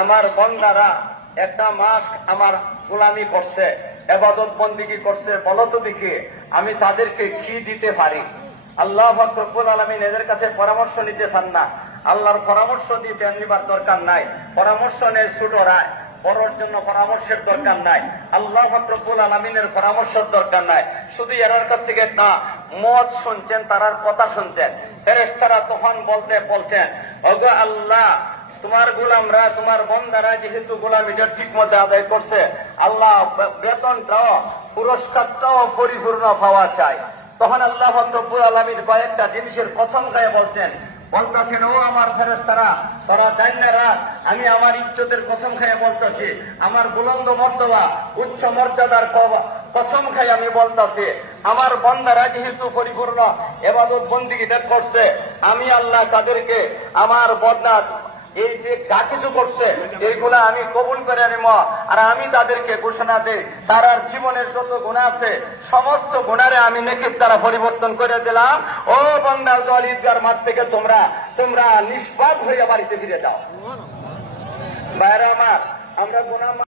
আমার বন্দারা, একটা মাস আমার গোলামি করছে, এবাদত বন্দিগি করছে বলতো দেখি, আমি তাদেরকে কি দিতে পারি? আল্লাহ ফকরুল আলমী এদের কাছে পরামর্শ নিতে চান না। আল্লাহর পরামর্শ দিতে নিবার দরকার নাই। পরামর্শ নেই ছোট রায়, বড়র জন্য পরামর্শের দরকার নাই। আল্লাহ ফকরুল আলমিনের পরামর্শের দরকার নাই। শুধু এরার কাছ থেকে না মত শুনছেন, তারার কথা শুনছেন। ফেরেস্তারা তখন বলতে বলছেন, ওগো আল্লাহ তোমার গোলামরা, তোমার বন্দারা যেহেতু গোলামিটা ঠিক মতো আদায় করছে, আল্লাহ বেতনটাও পুরস্কারটাও পরিপূর্ণ পাওয়া চাই। তখন আল্লাহ ফকরুল আলমীর কয়েকটা জিনিসের কসম গায়ে বলছেন, বলতেছেন, ও আমার ফেরেস্তারা তোরা জান্নারা আমি আমার ইজ্জতের কসম খাইয়ে বলতেছি, আমার বুলন্দ মর্তবা উচ্চ মর্যাদার কসম খাই আমি বলতেছি, আমার বন্দারা যেহেতু পরিপূর্ণ এবাদত বন্দিগিটা করছে, আমি আল্লাহ তাদেরকে আমার বদনাথ এই যে যা কিছু করছে, এইগুলা আমি কবুল করে নিব আর আমি তাদেরকে ঘোষণা দেই তারার জীবনের যত গুণা আছে, সমস্ত গুণারে আমি নেকির দ্বারা পরিবর্তন করে দিলাম। ও বন্দাল দল ঈদগার মাঠ থেকে তোমরা তোমরা নিষ্পাপ হইয়া বাড়িতে ফিরে যাও। বাইরে আমার, আমরা গুণা